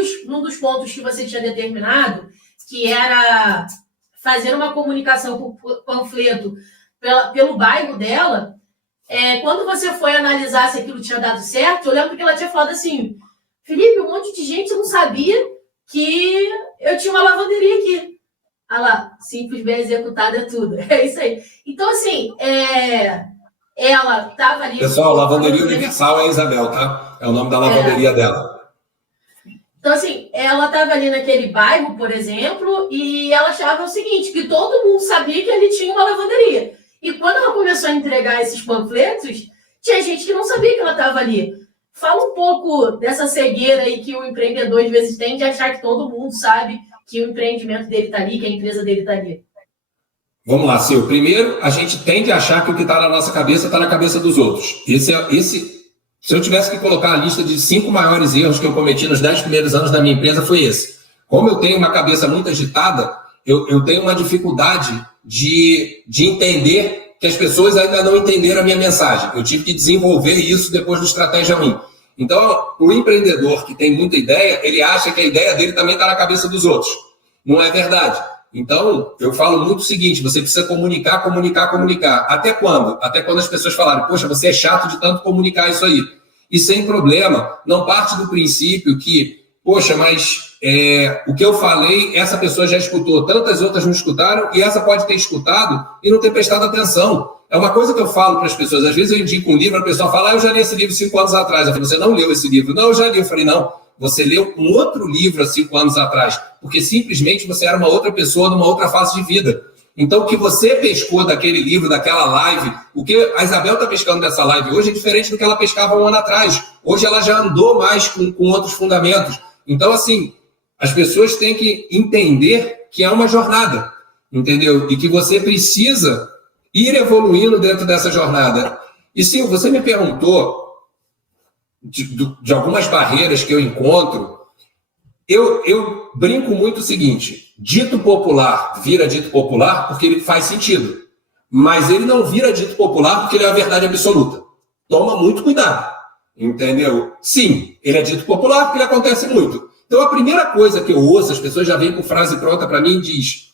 dos pontos que você tinha determinado, que era fazer uma comunicação por panfleto pelo bairro dela, quando você foi analisar se aquilo tinha dado certo, eu lembro que ela tinha falado assim, Felipe, um monte de gente não sabia que eu tinha uma lavanderia aqui. Olha lá, simples, bem executado é tudo. É isso aí. Então, assim, ela estava ali... Pessoal, Lavanderia Universal é a Isabel, tá? É o nome da lavanderia dela. Então, assim, ela estava ali naquele bairro, por exemplo, e ela achava o seguinte, que todo mundo sabia que ali tinha uma lavanderia. E quando ela começou a entregar esses panfletos, tinha gente que não sabia que ela estava ali. Fala um pouco dessa cegueira aí que o empreendedor, às vezes, tem de achar que todo mundo sabe que o empreendimento dele está ali, que a empresa dele está ali. Vamos lá, Sil. Primeiro, a gente tende a achar que o que está na nossa cabeça está na cabeça dos outros. Se eu tivesse que colocar a lista de 5 maiores erros que eu cometi nos 10 primeiros anos da minha empresa, foi esse. Como eu tenho uma cabeça muito agitada, eu tenho uma dificuldade de entender que as pessoas ainda não entenderam a minha mensagem. Eu tive que desenvolver isso depois do Estratégia Win. Então, o empreendedor que tem muita ideia, ele acha que a ideia dele também está na cabeça dos outros. Não é verdade. Então, eu falo muito o seguinte, você precisa comunicar. Até quando? Até quando as pessoas falarem, poxa, você é chato de tanto comunicar isso aí. E sem problema, não parte do princípio que, poxa, mas o que eu falei, essa pessoa já escutou, tantas outras não escutaram, e essa pode ter escutado e não ter prestado atenção. É uma coisa que eu falo para as pessoas. Às vezes eu indico um livro, a pessoa fala, eu já li esse livro 5 anos atrás. Eu falei, você não leu esse livro? Não, eu já li. Eu falei, não, você leu um outro livro há 5 anos atrás, porque simplesmente você era uma outra pessoa numa outra fase de vida. Então, o que você pescou daquele livro, daquela live, o que a Isabel está pescando dessa live hoje é diferente do que ela pescava 1 ano atrás. Hoje ela já andou mais com outros fundamentos. Então, assim, as pessoas têm que entender que é uma jornada, entendeu? E que você precisa ir evoluindo dentro dessa jornada. E sim, você me perguntou de algumas barreiras que eu encontro. Eu brinco muito o seguinte, dito popular vira dito popular porque ele faz sentido, mas ele não vira dito popular porque ele é a verdade absoluta. Toma muito cuidado, entendeu? Sim, ele é dito popular porque ele acontece muito. Então a primeira coisa que eu ouço, as pessoas já vêm com frase pronta para mim e diz,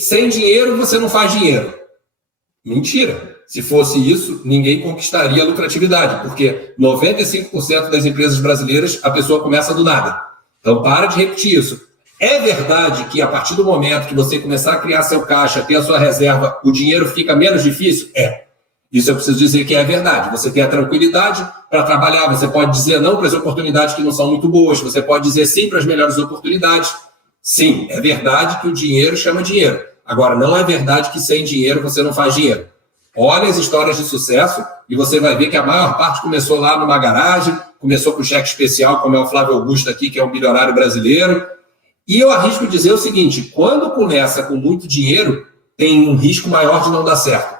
sem dinheiro você não faz dinheiro. Mentira. Se fosse isso, ninguém conquistaria a lucratividade, porque 95% das empresas brasileiras a pessoa começa do nada. Então, para de repetir isso. É verdade que a partir do momento que você começar a criar seu caixa, ter a sua reserva, o dinheiro fica menos difícil? É. Isso eu preciso dizer que é verdade. Você tem a tranquilidade para trabalhar, você pode dizer não para as oportunidades que não são muito boas, você pode dizer sim para as melhores oportunidades. Sim, é verdade que o dinheiro chama dinheiro. Agora, não é verdade que sem dinheiro você não faz dinheiro. Olha as histórias de sucesso e você vai ver que a maior parte começou lá numa garagem, começou com cheque especial, como é o Flávio Augusto aqui, que é um bilionário brasileiro. E eu arrisco dizer o seguinte, quando começa com muito dinheiro, tem um risco maior de não dar certo.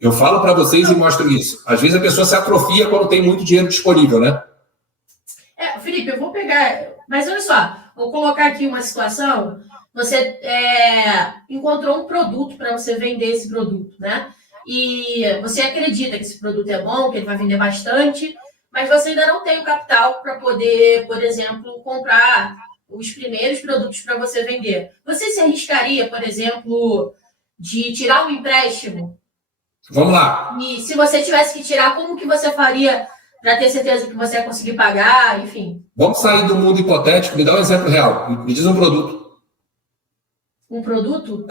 Eu falo para vocês e mostro isso. Às vezes a pessoa se atrofia quando tem muito dinheiro disponível, né? Felipe, eu vou pegar... Mas olha só, vou colocar aqui uma situação. Você encontrou um produto para você vender esse produto, né? E você acredita que esse produto é bom, que ele vai vender bastante, mas você ainda não tem o capital para poder, por exemplo, comprar os primeiros produtos para você vender. Você se arriscaria, por exemplo, de tirar um empréstimo? Vamos lá. E se você tivesse que tirar, como que você faria para ter certeza que você ia conseguir pagar, enfim? Vamos sair do mundo hipotético, me dá um exemplo real. Me diz um produto. Um produto?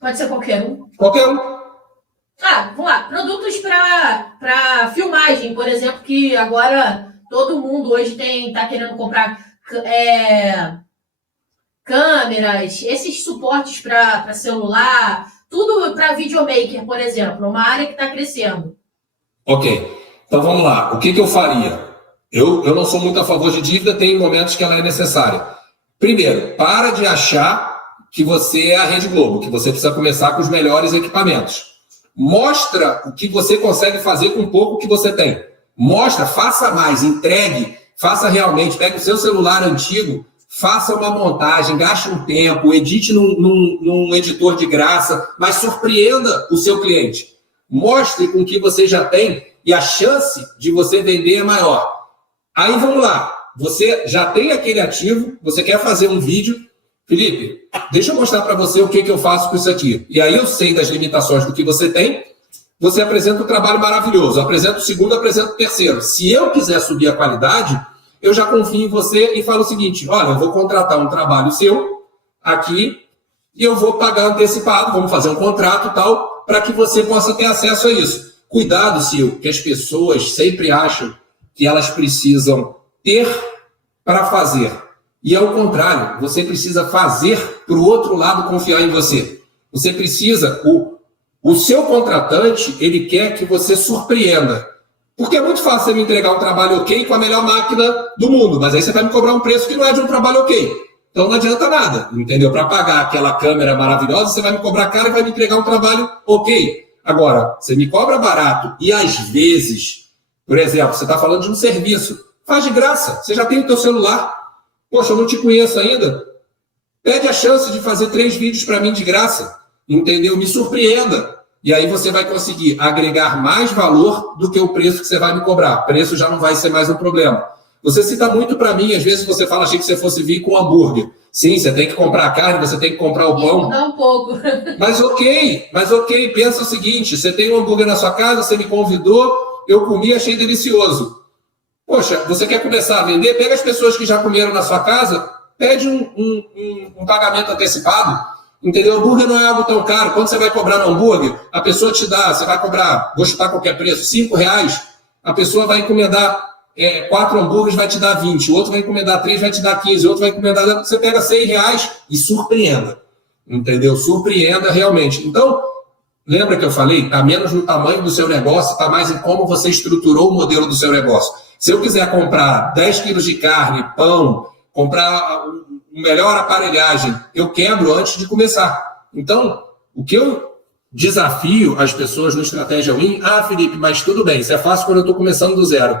Pode ser qualquer um. Qualquer um. Vamos lá. Produtos para filmagem, por exemplo, que agora todo mundo hoje está querendo comprar câmeras, esses suportes para celular, tudo para videomaker, por exemplo, uma área que está crescendo. Ok. Então vamos lá. O que eu faria? Eu não sou muito a favor de dívida, tem momentos que ela é necessária. Primeiro, para de achar que você é a Rede Globo, que você precisa começar com os melhores equipamentos. Mostra o que você consegue fazer com o pouco que você tem. Mostra, faça mais, entregue, faça realmente, pegue o seu celular antigo, faça uma montagem, gaste um tempo, edite num editor de graça, mas surpreenda o seu cliente. Mostre com o que você já tem e a chance de você vender é maior. Aí vamos lá, você já tem aquele ativo, você quer fazer um vídeo, Felipe, deixa eu mostrar para você o que eu faço com isso aqui. E aí eu sei das limitações do que você tem, você apresenta um trabalho maravilhoso, apresenta o segundo, apresenta o terceiro. Se eu quiser subir a qualidade, eu já confio em você e falo o seguinte, olha, eu vou contratar um trabalho seu aqui e eu vou pagar antecipado, vamos fazer um contrato e tal, para que você possa ter acesso a isso. Cuidado, Sil, que as pessoas sempre acham que elas precisam ter para fazer. E ao contrário, você precisa fazer para o outro lado confiar em você. Você precisa, o seu contratante, ele quer que você surpreenda. Porque é muito fácil você me entregar um trabalho ok com a melhor máquina do mundo, mas aí você vai me cobrar um preço que não é de um trabalho ok. Então não adianta nada, entendeu? Para pagar aquela câmera maravilhosa, você vai me cobrar caro e vai me entregar um trabalho ok. Agora, você me cobra barato e às vezes, por exemplo, você está falando de um serviço, faz de graça, você já tem o teu celular. Poxa, eu não te conheço ainda. Pede a chance de fazer 3 vídeos para mim de graça, entendeu? Me surpreenda. E aí você vai conseguir agregar mais valor do que o preço que você vai me cobrar. O preço já não vai ser mais um problema. Você cita muito para mim, às vezes você fala, achei que você fosse vir com hambúrguer. Sim, você tem que comprar a carne, você tem que comprar o pão. Mudar um pouco. Mas ok, pensa o seguinte, você tem um hambúrguer na sua casa, você me convidou, eu comi, achei delicioso. Poxa, você quer começar a vender? Pega as pessoas que já comeram na sua casa, pede um pagamento antecipado. Entendeu? O hambúrguer não é algo tão caro. Quando você vai cobrar no hambúrguer, a pessoa te dá, você vai cobrar, vou chutar qualquer preço, R$5, a pessoa vai encomendar 4 hambúrgueres, vai te dar 20, o outro vai encomendar 3, vai te dar 15, o outro vai encomendar, você pega R$6 e surpreenda. Entendeu? Surpreenda realmente. Então, lembra que eu falei? Está menos no tamanho do seu negócio, está mais em como você estruturou o modelo do seu negócio. Se eu quiser comprar 10 quilos de carne, pão, comprar melhor aparelhagem, eu quebro antes de começar. Então, o que eu desafio as pessoas no Estratégia Win, Felipe, mas tudo bem, isso é fácil quando eu estou começando do zero.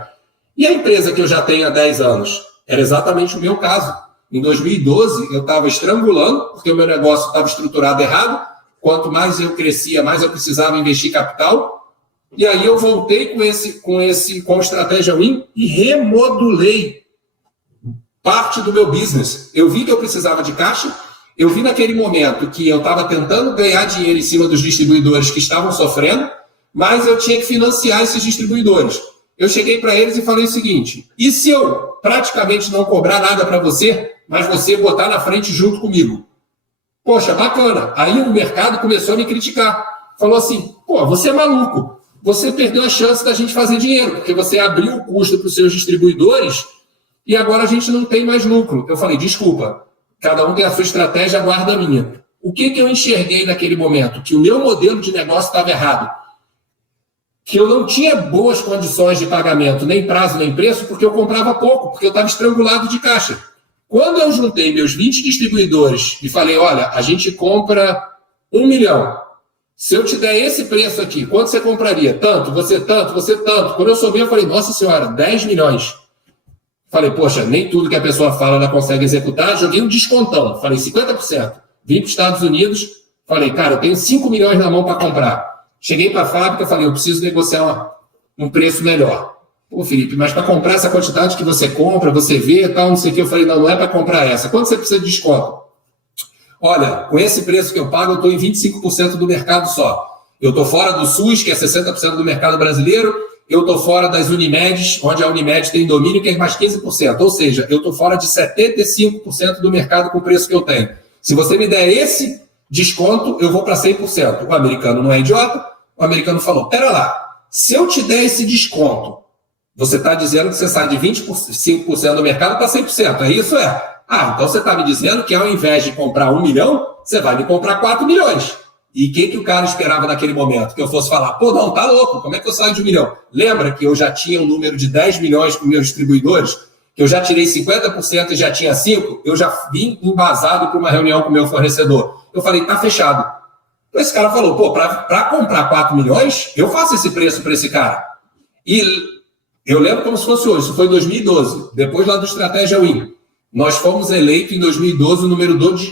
E a empresa que eu já tenho há 10 anos? Era exatamente o meu caso. Em 2012, eu estava estrangulando, porque o meu negócio estava estruturado errado. Quanto mais eu crescia, mais eu precisava investir capital. E aí eu voltei com o Estratégia Win e remodulei parte do meu business. Eu vi que eu precisava de caixa, eu vi naquele momento que eu estava tentando ganhar dinheiro em cima dos distribuidores que estavam sofrendo, mas eu tinha que financiar esses distribuidores. Eu cheguei para eles e falei o seguinte, e se eu praticamente não cobrar nada para você, mas você botar na frente junto comigo? Poxa, bacana. Aí o mercado começou a me criticar. Falou assim, você é maluco, você perdeu a chance da gente fazer dinheiro, porque você abriu o custo para os seus distribuidores e agora a gente não tem mais lucro. Eu falei, desculpa, cada um tem a sua estratégia, guarda a minha. O que eu enxerguei naquele momento? Que o meu modelo de negócio estava errado. Que eu não tinha boas condições de pagamento, nem prazo, nem preço, porque eu comprava pouco, porque eu estava estrangulado de caixa. Quando eu juntei meus 20 distribuidores e falei, olha, a gente compra 1 milhão. Se eu te der esse preço aqui, quanto você compraria? Tanto, você tanto, você tanto. Quando eu soube, eu falei, nossa senhora, 10 milhões. Falei, poxa, nem tudo que a pessoa fala ela consegue executar. Joguei um descontão. Falei, 50%. Vim para os Estados Unidos. Falei, cara, eu tenho 5 milhões na mão para comprar. Cheguei para a fábrica, falei, eu preciso negociar um preço melhor. Pô, Felipe, mas para comprar essa quantidade que você compra, você vê, tal, não sei o que. Eu falei, não é para comprar essa. Quanto você precisa de desconto? Olha, com esse preço que eu pago, eu estou em 25% do mercado só. Eu estou fora do SUS, que é 60% do mercado brasileiro. Eu estou fora das Unimedes, onde a Unimed tem domínio, que é mais 15%. Ou seja, eu estou fora de 75% do mercado com o preço que eu tenho. Se você me der esse desconto, eu vou para 100%. O americano não é idiota. O americano falou, pera lá, se eu te der esse desconto, você está dizendo que você sai de 25% do mercado para 100%. É isso? Então você está me dizendo que ao invés de comprar 1 milhão, você vai me comprar 4 milhões. E o que o cara esperava naquele momento? Que eu fosse falar, não, tá louco, como é que eu saio de 1 milhão? Lembra que eu já tinha um número de 10 milhões com meus distribuidores? Que eu já tirei 50% e já tinha 5%? Eu já vim embasado para uma reunião com o meu fornecedor. Eu falei, tá fechado. Então esse cara falou, para comprar 4 milhões, eu faço esse preço para esse cara. E eu lembro como se fosse hoje, isso foi em 2012, depois lá do Estratégia Win. Nós fomos eleitos em 2012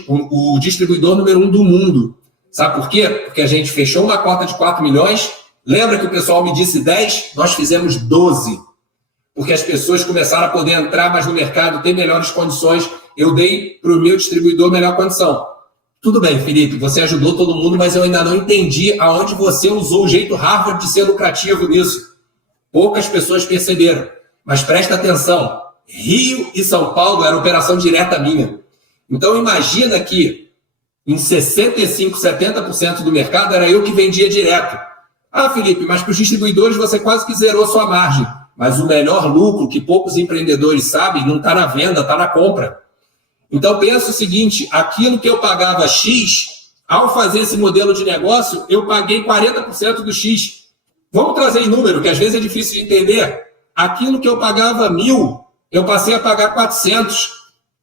o distribuidor número 1 do mundo. Sabe por quê? Porque a gente fechou uma cota de 4 milhões. Lembra que o pessoal me disse 10? Nós fizemos 12. Porque as pessoas começaram a poder entrar mais no mercado, ter melhores condições. Eu dei para o meu distribuidor melhor condição. Tudo bem, Felipe, você ajudou todo mundo, mas eu ainda não entendi aonde você usou o jeito Harvard de ser lucrativo nisso. Poucas pessoas perceberam. Mas presta atenção. Rio e São Paulo era operação direta minha. Então imagina que em 65%, 70% do mercado era eu que vendia direto. Felipe, mas para os distribuidores você quase que zerou sua margem. Mas o melhor lucro que poucos empreendedores sabem não está na venda, está na compra. Então pensa o seguinte, aquilo que eu pagava X, ao fazer esse modelo de negócio, eu paguei 40% do X. Vamos trazer em número, que às vezes é difícil de entender. Aquilo que eu pagava 1.000, eu passei a pagar 400.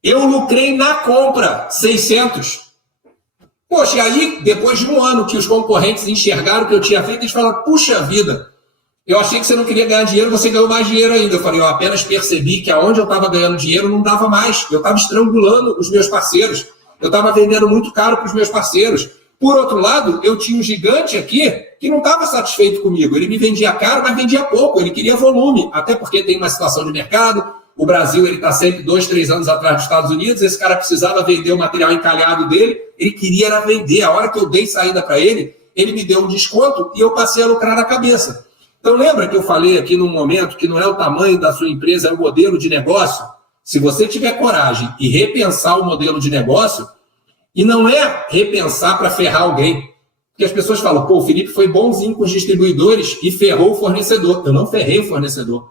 Eu lucrei na compra 600. Poxa, e aí, depois de um ano que os concorrentes enxergaram o que eu tinha feito, eles falaram, puxa vida, eu achei que você não queria ganhar dinheiro, você ganhou mais dinheiro ainda. Eu falei, eu apenas percebi que aonde eu estava ganhando dinheiro não dava mais. Eu estava estrangulando os meus parceiros. Eu estava vendendo muito caro para os meus parceiros. Por outro lado, eu tinha um gigante aqui que não estava satisfeito comigo. Ele me vendia caro, mas vendia pouco. Ele queria volume, até porque tem uma situação de mercado. O Brasil está sempre 2, 3 anos atrás dos Estados Unidos. Esse cara precisava vender o material encalhado dele. Ele queria era vender. A hora que eu dei saída para ele, ele me deu um desconto e eu passei a lucrar na cabeça. Então lembra que eu falei aqui num momento que não é o tamanho da sua empresa, é o modelo de negócio? Se você tiver coragem e repensar o modelo de negócio, e não é repensar para ferrar alguém, porque as pessoas falam, pô, o Felipe foi bonzinho com os distribuidores e ferrou o fornecedor. Eu não ferrei o fornecedor.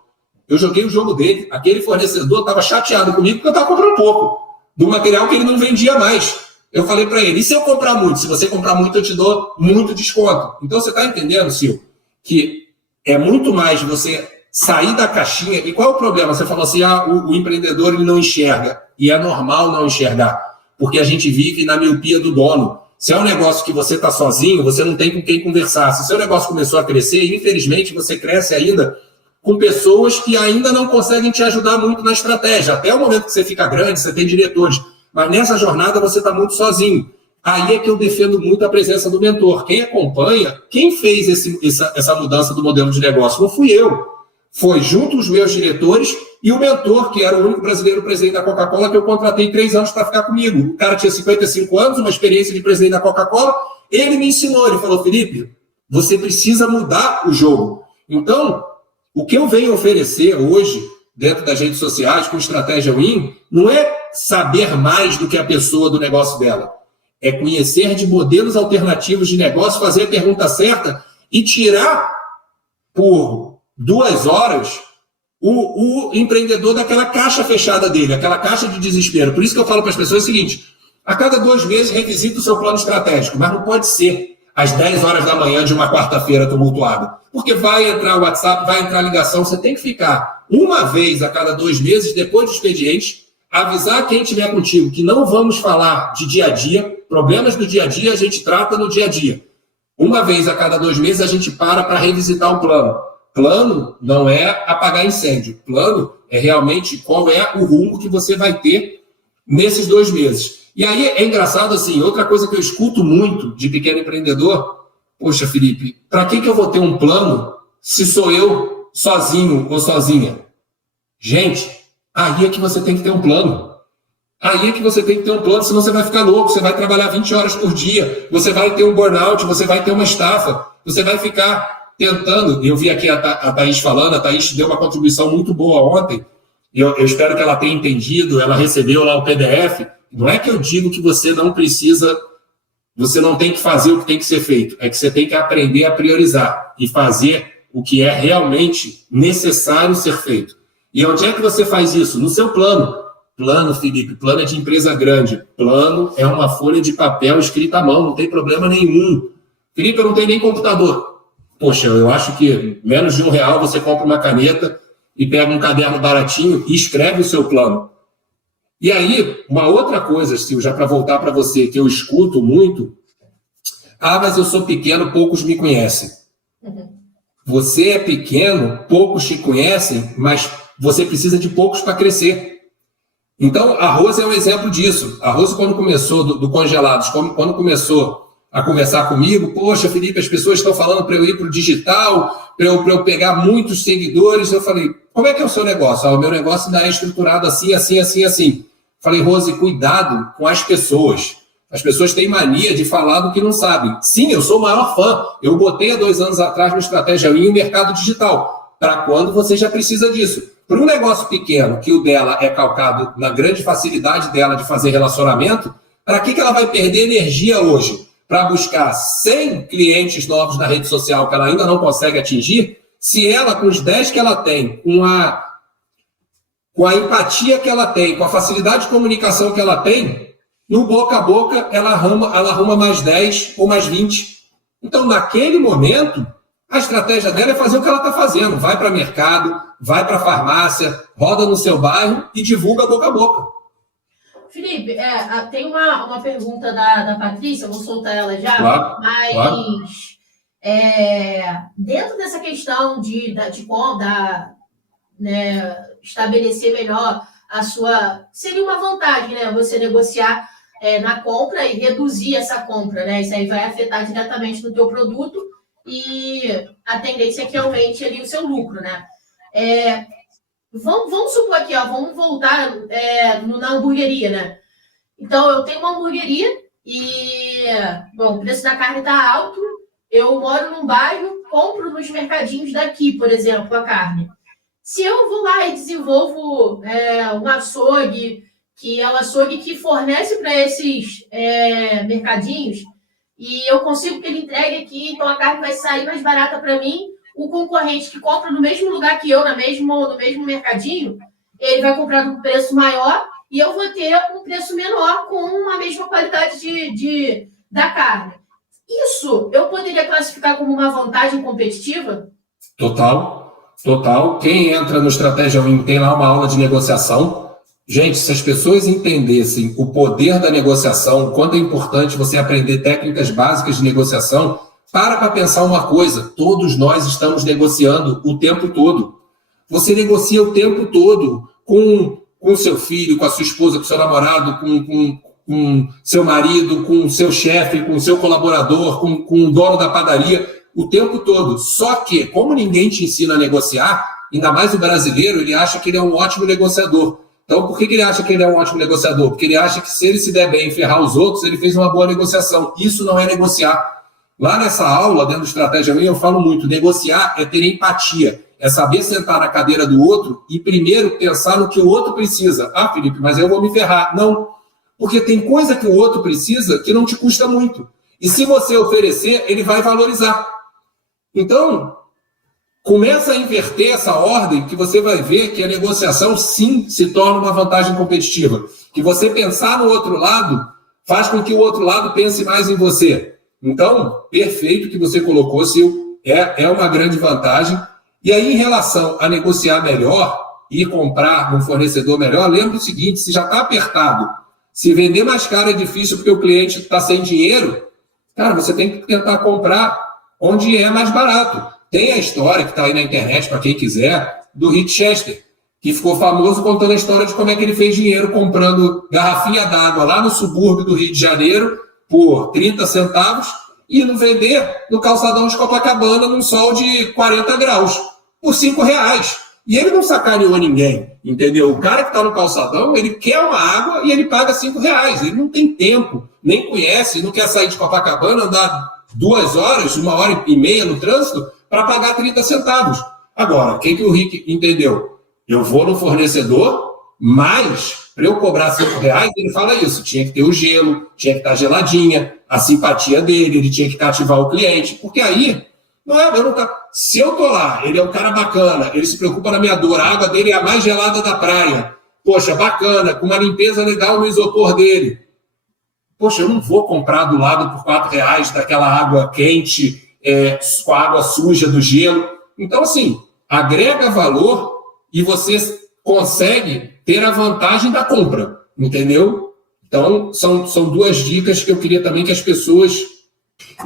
Eu joguei o jogo dele. Aquele fornecedor estava chateado comigo porque eu estava comprando pouco do material que ele não vendia mais. Eu falei para ele, e se eu comprar muito? Se você comprar muito, eu te dou muito desconto. Então, você está entendendo, Sil, que é muito mais você sair da caixinha. E qual é o problema? Você falou assim, o empreendedor ele não enxerga. E é normal não enxergar, porque a gente vive na miopia do dono. Se é um negócio que você está sozinho, você não tem com quem conversar. Se o seu negócio começou a crescer, infelizmente, você cresce ainda com pessoas que ainda não conseguem te ajudar muito na estratégia. Até o momento que você fica grande, você tem diretores. Mas nessa jornada você está muito sozinho. Aí é que eu defendo muito a presença do mentor. Quem acompanha, quem fez essa mudança do modelo de negócio? Não fui eu. Foi junto os meus diretores e o mentor, que era o único brasileiro presidente da Coca-Cola, que eu contratei 3 anos para ficar comigo. O cara tinha 55 anos, uma experiência de presidente da Coca-Cola. Ele me ensinou, ele falou, Felipe, você precisa mudar o jogo. Então, o que eu venho oferecer hoje, dentro das redes sociais, com estratégia Win, não é saber mais do que a pessoa do negócio dela. É conhecer de modelos alternativos de negócio, fazer a pergunta certa e tirar por 2 horas o empreendedor daquela caixa fechada dele, aquela caixa de desespero. Por isso que eu falo para as pessoas o seguinte, a cada 2 meses revisita o seu plano estratégico, mas não pode ser às 10 horas da manhã de uma quarta-feira tumultuada. Porque vai entrar o WhatsApp, vai entrar a ligação, você tem que ficar uma vez a cada 2 meses, depois do expediente, avisar quem estiver contigo que não vamos falar de dia a dia, problemas do dia a dia a gente trata no dia a dia. Uma vez a cada 2 meses a gente para revisitar o plano. Plano não é apagar incêndio. Plano é realmente qual é o rumo que você vai ter nesses 2 meses. E aí é engraçado assim, outra coisa que eu escuto muito de pequeno empreendedor, poxa, Felipe, para que eu vou ter um plano se sou eu sozinho ou sozinha? Gente, aí é que você tem que ter um plano. Aí é que você tem que ter um plano, senão você vai ficar louco, você vai trabalhar 20 horas por dia, você vai ter um burnout, você vai ter uma estafa, você vai ficar tentando. Eu vi aqui a Thaís falando, a Thaís deu uma contribuição muito boa ontem, e eu espero que ela tenha entendido, ela recebeu lá o PDF. Não é que eu digo que você não precisa, você não tem que fazer o que tem que ser feito, é que você tem que aprender a priorizar e fazer o que é realmente necessário ser feito. E onde é que você faz isso? No seu plano. Plano, Felipe, plano é de empresa grande. Plano é uma folha de papel escrita à mão, não tem problema nenhum. Felipe, eu não tenho nem computador. Poxa, eu acho que menos de R$1 você compra uma caneta e pega um caderno baratinho e escreve o seu plano. E aí, uma outra coisa, Sil, já para voltar para você, que eu escuto muito, mas eu sou pequeno, poucos me conhecem. Você é pequeno, poucos te conhecem, mas você precisa de poucos para crescer. Então, a Rose é um exemplo disso. A Rose, quando começou do Congelados, quando começou a conversar comigo, poxa, Felipe, as pessoas estão falando para eu ir para o digital, para eu pegar muitos seguidores. Eu falei, como é que é o seu negócio? O meu negócio ainda é estruturado assim, assim, assim, assim. Falei, Rose, cuidado com as pessoas. As pessoas têm mania de falar do que não sabem. Sim, eu sou o maior fã. Eu botei há 2 anos atrás no Estratégia Win o mercado digital. Para quando você já precisa disso. Para um negócio pequeno, que o dela é calcado na grande facilidade dela de fazer relacionamento, para que ela vai perder energia hoje? Para buscar 100 clientes novos na rede social que ela ainda não consegue atingir, se ela, com os 10 que ela tem, com a empatia que ela tem, com a facilidade de comunicação que ela tem, no boca a boca ela arruma mais 10 ou mais 20. Então, naquele momento, a estratégia dela é fazer o que ela está fazendo. Vai para mercado, vai para farmácia, roda no seu bairro e divulga boca a boca. Felipe, tem uma pergunta da Patrícia, eu vou soltar ela já, claro, mas claro. Dentro dessa questão de estabelecer melhor a sua... Seria uma vantagem, né? Você negociar na compra e reduzir essa compra, né? Isso aí vai afetar diretamente no teu produto e a tendência é que aumente ali o seu lucro, né? Vamos supor aqui, vamos voltar na hamburgueria, né? Então, eu tenho uma hamburgueria e, o preço da carne está alto, eu moro num bairro, compro nos mercadinhos daqui, por exemplo, a carne. Se eu vou lá e desenvolvo um açougue, que é um açougue que fornece para esses mercadinhos, e eu consigo que ele entregue aqui, então a carne vai sair mais barata para mim, o concorrente que compra no mesmo lugar que eu, no mesmo mercadinho, ele vai comprar num preço maior e eu vou ter um preço menor com a mesma qualidade da carne. Isso eu poderia classificar como uma vantagem competitiva? Total. Quem entra no Estratégia Win tem lá uma aula de negociação. Gente, se as pessoas entendessem o poder da negociação, quanto é importante você aprender técnicas básicas de negociação, para pensar uma coisa, todos nós estamos negociando o tempo todo. Você negocia o tempo todo com seu filho, com a sua esposa, com seu namorado, com seu marido, com seu chefe, com seu colaborador, com o dono da padaria, o tempo todo. Só que, como ninguém te ensina a negociar, ainda mais o brasileiro, ele acha que ele é um ótimo negociador. Então, por que ele acha que ele é um ótimo negociador? Porque ele acha que se ele se der bem e ferrar os outros, ele fez uma boa negociação. Isso não é negociar. Lá nessa aula, dentro do Estratégia Win, eu falo muito, negociar é ter empatia, é saber sentar na cadeira do outro e primeiro pensar no que o outro precisa. Ah, Felipe, mas eu vou me ferrar. Não, porque tem coisa que o outro precisa que não te custa muito. E se você oferecer, ele vai valorizar. Então, começa a inverter essa ordem que você vai ver que a negociação, sim, se torna uma vantagem competitiva. Que você pensar no outro lado faz com que o outro lado pense mais em você. Então, perfeito que você colocou, Sil, é uma grande vantagem. E aí, em relação a negociar melhor e comprar num fornecedor melhor, lembra o seguinte, se já está apertado, se vender mais caro é difícil porque o cliente está sem dinheiro, cara, você tem que tentar comprar onde é mais barato. Tem a história que está aí na internet, para quem quiser, do Heath Chester, que ficou famoso contando a história de como é que ele fez dinheiro comprando garrafinha d'água lá no subúrbio do Rio de Janeiro por 30 centavos e indo vender no calçadão de Copacabana num sol de 40 graus por R$5. E ele não sacaneou ninguém, entendeu? O cara que está no calçadão, ele quer uma água e ele paga R$5. Ele não tem tempo, nem conhece, não quer sair de Copacabana, andar 2 horas, 1h30 no trânsito para pagar 30 centavos. Agora, o que o Rick entendeu? Eu vou no fornecedor, mas para eu cobrar R$5, ele fala isso, tinha que ter o gelo, tinha que estar geladinha, a simpatia dele, ele tinha que cativar o cliente, porque aí, se eu tô lá, ele é um cara bacana, ele se preocupa na minha dor, a água dele é a mais gelada da praia, poxa, bacana, com uma limpeza legal no isopor dele. Poxa, eu não vou comprar do lado por R$4 daquela água quente, com a água suja do gelo. Então, assim, agrega valor e você consegue ter a vantagem da compra, entendeu? Então, são 2 dicas que eu queria também que as pessoas...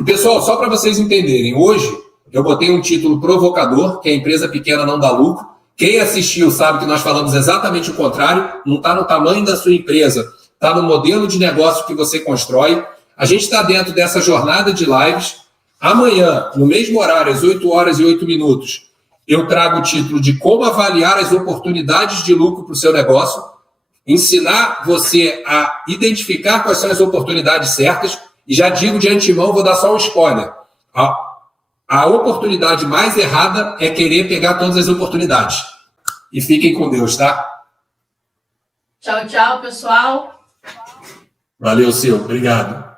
E, pessoal, só para vocês entenderem, hoje eu botei um título provocador, que a empresa pequena não dá lucro. Quem assistiu sabe que nós falamos exatamente o contrário, não está no tamanho da sua empresa, está no modelo de negócio que você constrói. A gente está dentro dessa jornada de lives. Amanhã, no mesmo horário, às 8h08, eu trago o título de como avaliar as oportunidades de lucro para o seu negócio, ensinar você a identificar quais são as oportunidades certas, e já digo de antemão, vou dar só um spoiler. A oportunidade mais errada é querer pegar todas as oportunidades. E fiquem com Deus, tá? Tchau, tchau, pessoal. Valeu, Sil. Obrigado.